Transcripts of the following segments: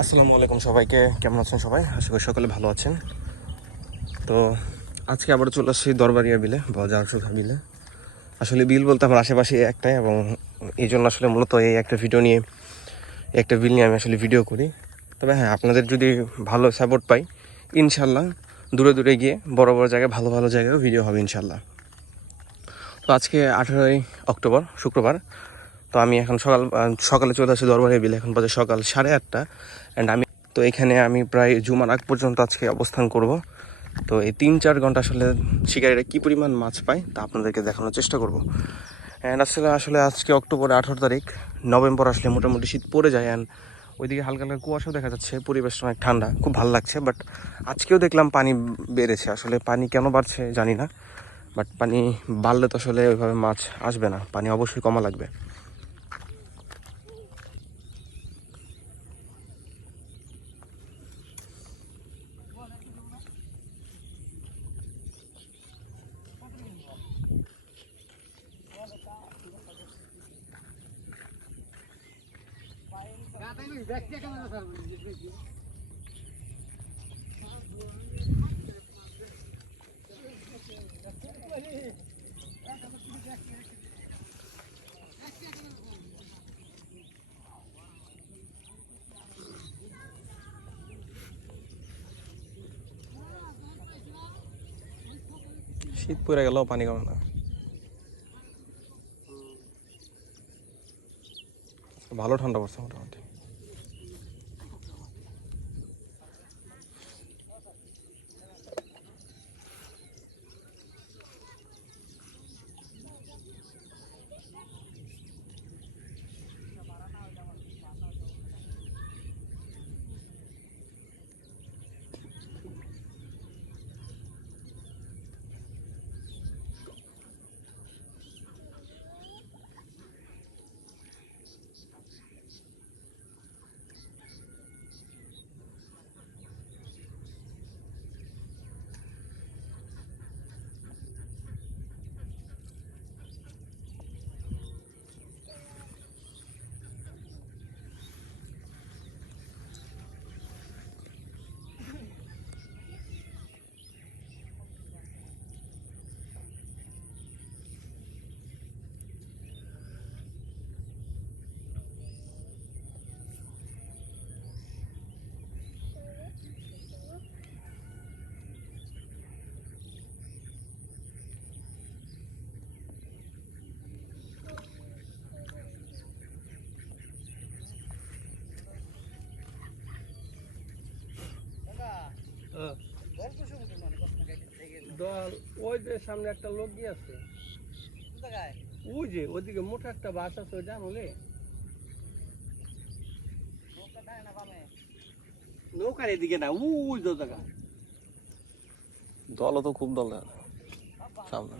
আসসালামু আলাইকুম সবাইকে, কেমন আছেন সবাই? আশা করি সকলে ভালো আছেন। তো আজকে আবারও চলে আসছি দরবারিয়া বিলে বা জালসুধা বিলে। আসলে বিল বলতে আমার আশেপাশে একটাই, এবং এই জন্য আসলে মূলত এই একটা বিল নিয়ে আমি আসলে ভিডিও করি। তবে হ্যাঁ, আপনাদের যদি ভালো সাপোর্ট পাই, ইনশাল্লাহ দূরে দূরে গিয়ে বড় বড় জায়গায় ভালো ভালো জায়গায় ভিডিও হবে ইনশাল্লাহ। তো আজকে 18ই অক্টোবর, শুক্রবার। তো আমি এখন সকালে চলে আসি দরবারিয়া বিলে। এখন বাজে সকাল 8:30। অ্যান্ড এখানে আমি প্রায় জুমার আগ পর্যন্ত আজকে অবস্থান করব। তো এই 3-4 ঘন্টা আসলে শিকারীরা কী পরিমাণ মাছ পায় তা আপনাদেরকে দেখানোর চেষ্টা করব। অ্যান্ড আসলে আজকে অক্টোবরের 18 তারিখ, নভেম্বর আসলে মোটামুটি শীত পড়ে যায়। অ্যান্ড ওইদিকে হালকা হালকা কুয়াশাও দেখা যাচ্ছে, পরিবেশটা অনেক ঠান্ডা, খুব ভালো লাগছে। বাট আজকেও দেখলাম পানি বেড়েছে। আসলে পানি কেন বাড়ছে জানি না, বাট পানি বাড়লে তো আসলে ওইভাবে মাছ আসবে না, পানি অবশ্যই কমা লাগবে। শীত পড়ে গেল, পানি কমে না, ভালো ঠান্ডা পড়ছে মোটামুটি। দল ওই যে সামনে একটা লোক গিয়ে আছে, ওই যে ওইদিকে মোটা একটা বাস আছে, ওই জানলে নৌকার এদিকে না, ওই যে জায়গা দল তো খুব দল সামনে।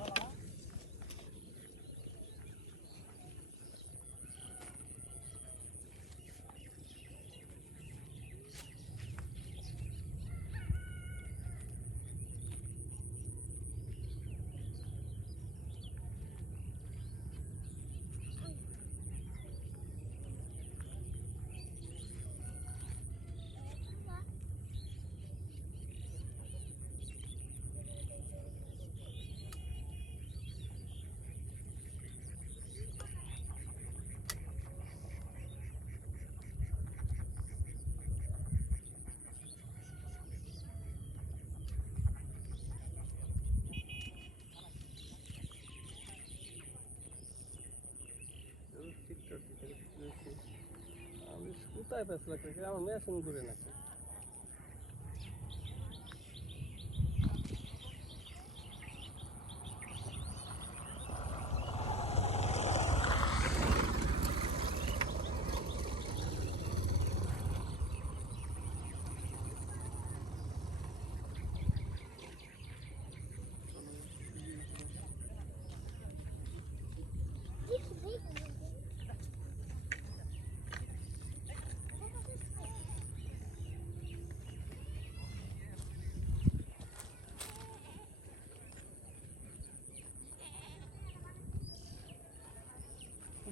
আমি কোথায় পেছ লাগতেছি, আমার মেশিন করে নাকি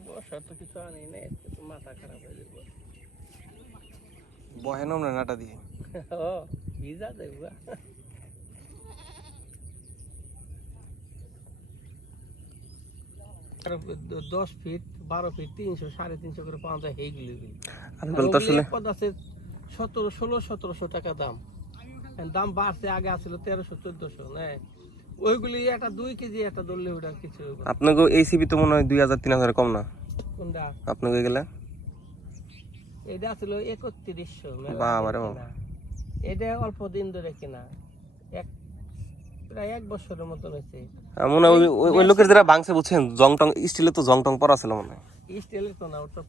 বর্ষার তো কিছু আনেই নেই, মাথা খারাপ হয়ে যাবে। বহেন না নাটা দিয়ে ও ভিজা দেবো 10 ফিট 12 ফিট 300 350 করে পাওয়া যায় এইগুলি আমি বলতে আসলে পদ আছে 1700 টাকা দাম দাম বাড়ছে আগে আছিল 1300 1400 না ওইগুলি একটা 2 কেজি একটা ধরলে ওটা কিছু আপনাকে এইসিবি তো মনে হয় 2000 3000 কম না কোনটা আপনাকে গেলে এটা ছিল 3100 বাবারে বাবা এটা অল্প দিন ধরে কিনা প্রায় 1 বছরের মতো হয়েছে মনে হয় ওই লোকের যারা ভাঙছে বুঝছেন জং টং স্টিলে তো জং টং পড়া ছিল মনে হয় স্টিলের তো না ওটা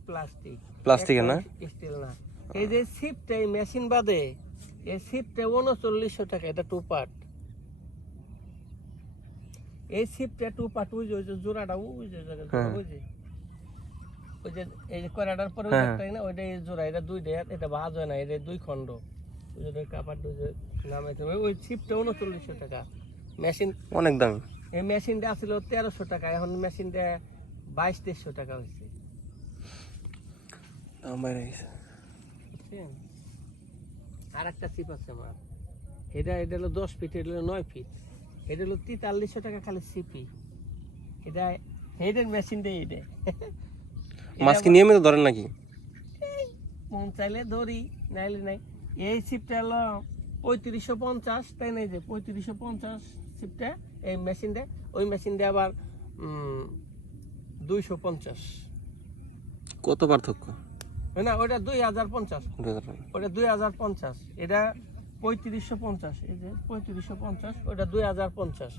প্লাস্টিকের না স্টিল না এই যে শিপটা এই মেশিন বাদে এই শিপটা 3900 টাকা এটা 2 পার্ট এই শিপটা 2 পার্ট ওই যে জোড়াটা ওই যে এই যে করাটার পরে ওই একটাই না ওইটা জোড়া এটা 2 এটা ভাঁজ হয় না এটা 2 খণ্ড ওই যে কাপড় দুই নামাইছে ওই শিপটা 3900 টাকা মেশিন অনেক দাম এই মেশিনটা ছিল 1300 টাকা এখন মেশিনটা 2200 টাকা হয়েছে দাম বাইরে গেছে আর একটা চিপ আছে আমার এটা হলো 10 ফিট এটা হলো 9 ফিট এটা হলো 4300 টাকা খালি সিপি এটা হেডের মেশিন দিয়ে এটা মাছ কি নিয়মিত ধরেন নাকি মন চাইলে ধরি নাইলে নাই এই সিপটা হলো 3550 তাই নাই যে 3550 সিপটা এই মেশিনটা ওই মেশিনটা আবার 250 কত পার্থক্য না ওটা 2050 ওটা 2050 এটা 3550 এই যে 3550 ওটা 2050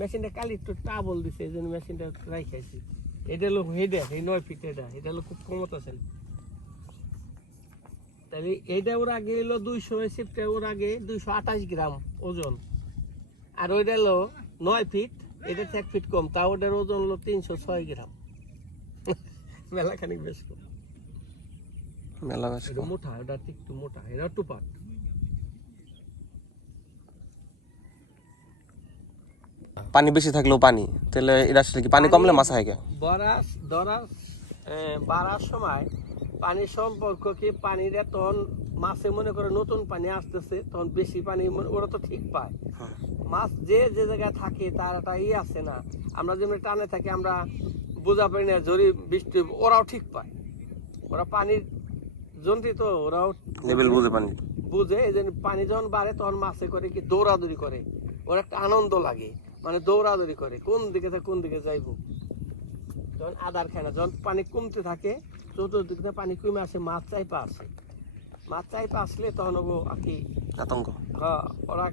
মেশিনটা কালি একটু টাবল দিছে এই জন্য মেশিনটা রাখাইছি এটা হলো হেডে এই 9 ফিট এটা হলো খুব কমত আছে তাহলে এইটা ওর আগে হলো 200 শিফটে ওর আগে 228 গ্রাম ওজন আর ওইটা হলো 9 ফিট এটা 1 ফিট কম তাও ওটার ওজন হলো 306 গ্রাম মেলাখানিক বেশ কম মেলা বেশ এটা মোটা এটা একটু মোটা এটা 2 পার্ট পানি বেশি থাকলেও পানি তাহলে এটা আসলে কি পানি কমলে মাছ হয় কে বাড়ার সময় পানির সম্পর্ক কি পানিটা তখন মাছে মনে করে নতুন পানি আসতেছে তখন বেশি পানি ওরা তো ঠিক পায় মাছ যে যে জায়গায় থাকে তার একটা আছে না আমরা যেমন টানে থাকি আমরা বোঝা পাই না ঝড়ি বৃষ্টি ওরাও ঠিক পায় ওরা পানির জন্তি তো ওরাও লেভেল বুঝে পানি বুঝে এই জন্য পানি যখন বাড়ে তখন মাছে করে কি দৌড়াদৌড়ি করে ওর একটা আনন্দ লাগে মানে দৌড়াদৌড়ি করে কোন দিকে যাইবো যখন আদার খায় না যখন পানি কমতে থাকে চতুর্দিক থেকে পানি কমে আসে মাছ চাইপা আসলে তখন ওগো আর কি আতঙ্ক হ্যাঁ ওরা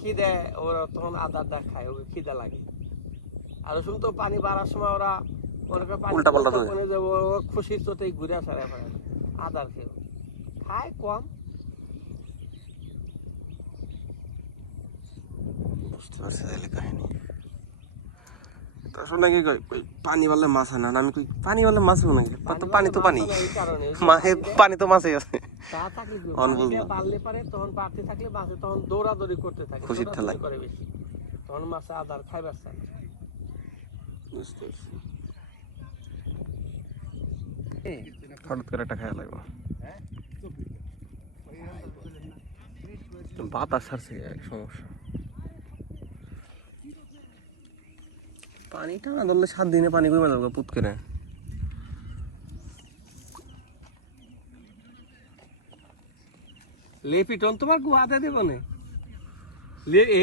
খিদে ওরা তখন আদারটা খায় ওকে খিদে লাগে আর শুনতো পানি বাড়ার সময় ওরা উল্টা পাল্টা খুশির চোতেই ঘুরে আসার আদার খেয়ে খায় কম বুঝতে পারছি তাহলে কাহিনী আসলে নাকি পানি বাড়লে মাছ হয় না আমি কই পানি বাড়লে মাছ হবে নাকি পানি তো পানি পানি তো মাছই আছে বাড়লে পারে তখন বাড়তে থাকলে মাছে তখন দৌড়াদৌড়ি করতে থাকে খুশির ঠেলায় করে বেশি তখন মাছে আদার খাইবার চায় বুঝতে পারছি হঠাৎ করে একটা খাওয়া লাগবে বাতাস ছাড়ছে এক সমস্যা পানিটা না ধরলে 7 দিনে পানি কমে যাবে পুত করে লেপিটন তোমার গুয়াতে দেব না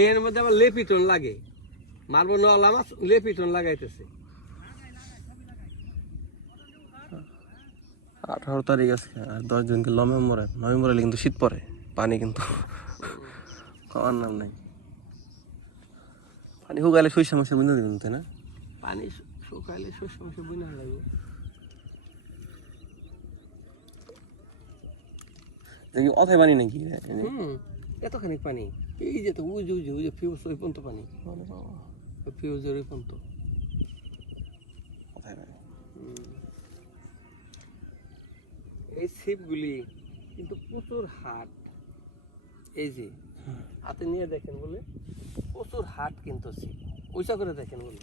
এর মধ্যে আবার লেপিটন লাগে মারবো নলা মাছ লেপিটন লাগাইতেছে 18 তারিখ আছে আর 10 দিনকে নভেম্বরে কিন্তু শীত পড়ে পানি কিন্তু খাওয়ার নাম নাই পানি শুকাইলে শস্য মাসে বুঝে দেবেন তাই না পানি শুকাইলে শস্য মাসে বুঝে লাগবে দেখি অথায় পানি নাকি এতখানি পানি এই যে তো ওই যে ফিউজ ওই পর্যন্ত পানি ফিউজের ওই পর্যন্ত এই ছিপগুলি কিন্তু প্রচুর হাট এই যে হাতে নিয়ে দেখেন বলে প্রচুর হাট কিন্তু ছিপ ওইসা করে দেখেন বলে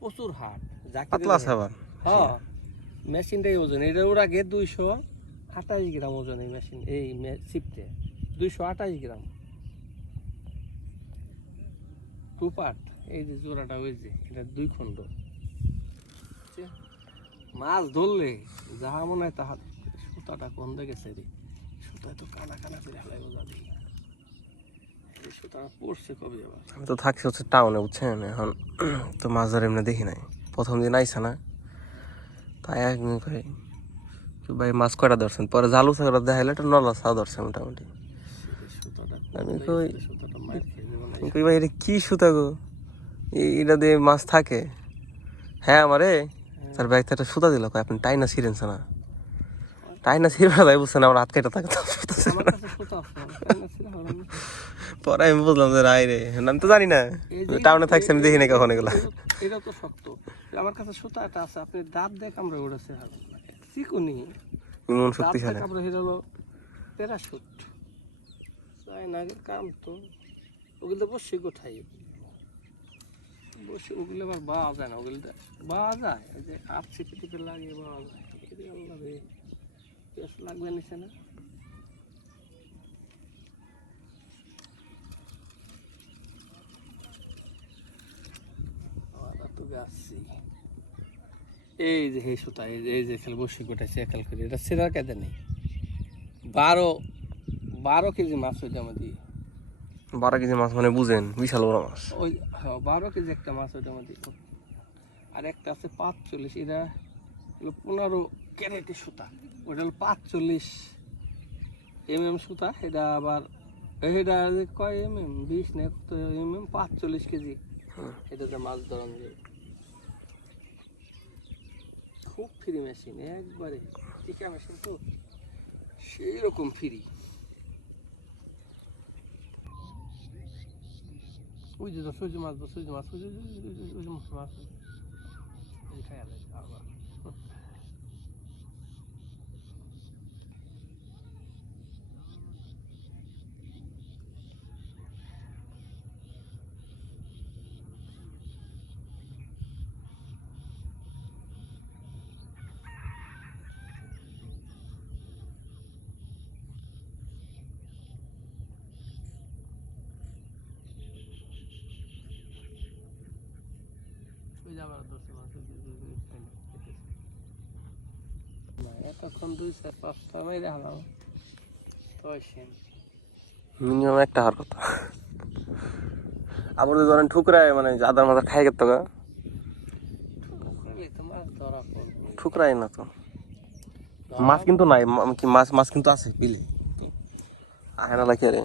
প্রচুর হাট পাতলা আছে আবার হ্যাঁ মেশিনটাই ওজন এটা ওর আগে 200 28 গ্রাম ওজন এই মেশিন, এই চিপটে 228 গ্রাম। টু পার্ট, এই যে জোড়াটা ওই যে এটা 2 খণ্ড। বুঝছে? মাছ ধরলে যাহা মনে হয় তাহা। সুতাটা কন্দে গেছে রে, সুতা তো কানা কানা করে হেলাই বোঝা দিই। এই সুতাটা পড়ছে কবে আবার? আমি তো থাকছি হচ্ছে টাউনে, বুঝছেন? এখন তো মাছ ধরে এমনি দেখি নাই, প্রথম দিন আইসা না, তাই একদিন করে কি ভাই মাছ কয়টা ধরছেন, পরে জালু ছাগড়া দেখাইলে একটা নলা ছাও ধরছে মোটামুটি। সুতাটা আমি কন্দে কই গেছে, সুতাটা মার খেয়ে যাবে না। আমি কই ভাই এটা কি সুতা গো, এটা দিয়ে মাছ থাকে? হ্যাঁ আমারে তার ব্যাগ থেকে একটা সুতা দিল, কয় আপনি টাইনা ছিঁড়েছেন না, টাইনা ছিঁড়বে তাই বুঝছেন, আমার হাত কেটে থাকে তো সুতা ছিল আমার না। কাছে সুতা আছে, আমার কাছে ছিল হলো না। পরে আমি বুঝলাম যে রাই রে, আমি তো জানি না, এই যে টাউনে থাকছি আমি দেখি না কখন এগুলা। এটা তো শক্ত। আমার কাছে সুতা একটা আছে, আপনি দাঁত দিয়ে কামড়ে উড়েছে চিকুনি, ইমন দাঁত দিয়ে শক্তিশালী। কামড়ে সেটা হলো প্যারাশুট। তাই না, কাম তো ওগুলো বসে কোথায় বসে, ওগুলো আবার বাওয়া যায় না, ওগুলো বাওয়া যায় এই যে হাত চিপে টিপে লাগিয়ে বাওয়া যায়। এরে আল্লাহ রে, পেঁয়াজ লাগবে নিচে না। তো গাছি এই যে এই সুতা, এই যে খেলে বসে গোটাইছে একাল করে, এটা সেরার কাজে নেই। 12 কেজি মাছ হইতে আমাদের, 12 কেজি মাছ মানে বুঝেন বিশাল বড় মাছ। ওই হ্যাঁ 12 কেজি একটা মাছ হইতে আমাদের। আর একটা আছে 45, এটা হলো 15 ক্যারেটের সুতা, ওটা হলো 45 সুতা। এটা আবার এটা কয় এমএম, 20 না কত এমএম, 45 কেজি এটাতে মাছ ধরানো যায়। খুব ফ্রি মেশিন, একবারে টিকা মেশিন তো সেই রকম ফ্রি। ওই যে সূর্য মাছ, সূর্য মাছ, ওই যে মাছ খাই আবার। ওই যে আবার ধরছে মাছ, এতক্ষণ 2-4-5টা মেরে হলাম তো মিনিমাম একটা হার কথা। আবার ধরেন ঠুকরায় মানে আদার মাদার খাই গেত গা, মাছ ধরা পড়বো। ঠুকরাই না তো মাছ কিন্তু নাই, কি মাছ মাছ কিন্তু আছে বিলে, আয় না লাগে রে।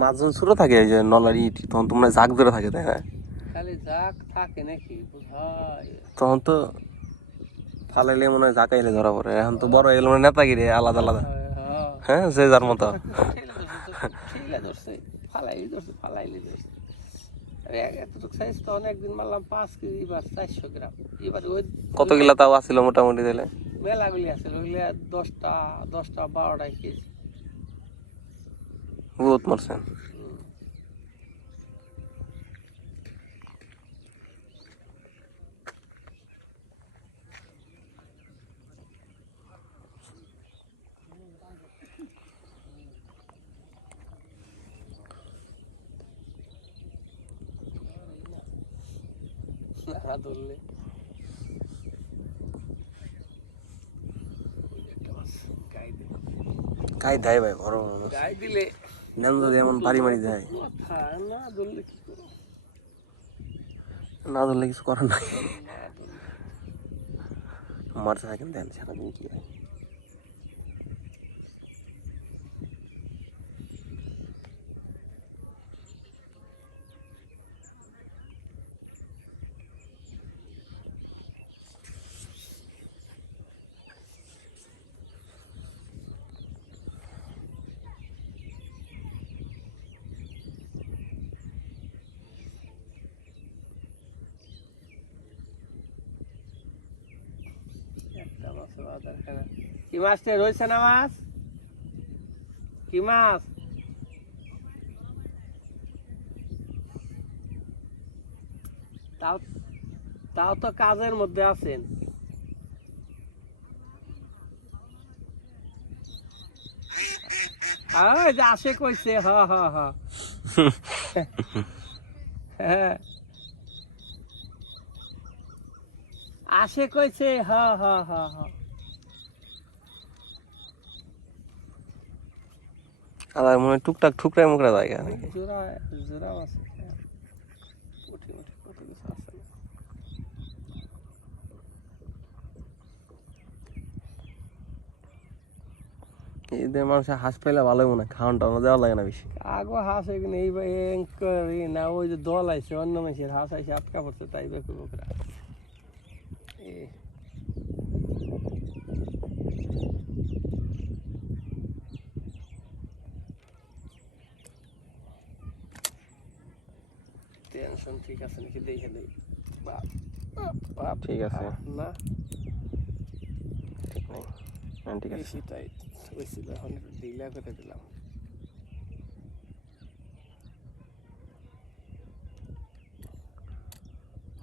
মাছ যখন ছোট থাকে এই যে নলার ইট, তখন তোমরা জাগ ধরে থাকে তাই না? খালি জাগ থাকে নাকি বোঝায়। তখন তো ফালাইলে মনে হয় জাকাইলে ধরা পড়ে, এখন তো বড় এগুলো মানে নেতাগিরি আলাদা আলাদা। হ্যাঁ যে যার মতো। ঠেলে ধরছে, ফালাই ধরছে, ফালাইলে ধরছে। এতটুকু সাইজ তো অনেকদিন মারলাম 5 কেজি, এবার 400 গ্রাম। এবার ওই কত গিলা তাও আসছিল মোটামুটি দিলে? মেলাগুলি আছে, ওইগুলো 10টা 12টা কেজি। বহুত মারছেন। না ধরলে খাই দেয় ভাই বড় মানুষ, গায়ে দিলে নেমদা দিয়ে এমন বাড়ি মারি দেয়, কথা, না ধরলে কি করবো? না ধরলে কিছু করার নাই। না ধরলে মারতে থাকেন দেন সারাদিন কি হয়। একটা মাছ বাজার খানা। কি মাছটা রয়েছে না মাছ? কি মাছ? তাও তাও তো কাজের মধ্যে আছেন। ওই যে আসে কইছে, হ হ হ। হ্যাঁ, আসে কইছে, হ হ হ হ। আর মনে হয় টুকটাক ঠুকরা মুকরা জায়গা নাকি? জোড়া জোড়াও আছে, হ্যাঁ। পুঁটি মুটি কত কিছু আছে না। এদের মানুষের হাঁস পাইলে ভালোই মনে হয়, খাওয়ান টাওয়ানো দেওয়া লাগে না বেশি। আগো হাঁস এখানে এই না, ওই যে দল আইছে অন্য মানুষের হাঁস আইসে আটকা পড়ছে, তাই বেকুব ওকরা। টেনশন ঠিক আছে নাকি দেখে দেই। বাপ বাপ, ঠিক আছে, না ঠিক নেই। হ্যাঁ, ঠিক আছে। বেশি টাইট হয়েছিল, এখন একটু ঢিলা করে দিলাম।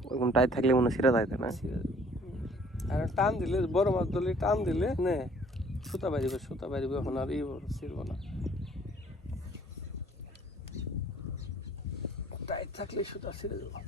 ওরকম টাইট থাকলে মনে হয় ছিঁড়া যায় না? আর টান দিলে, বড় মাছ ধরলে টান দিলে নে সুতা বাড়িবে, এখন আর ছিড়ব না। টাইট থাকলে সুতা ছিঁড়ে যাবো।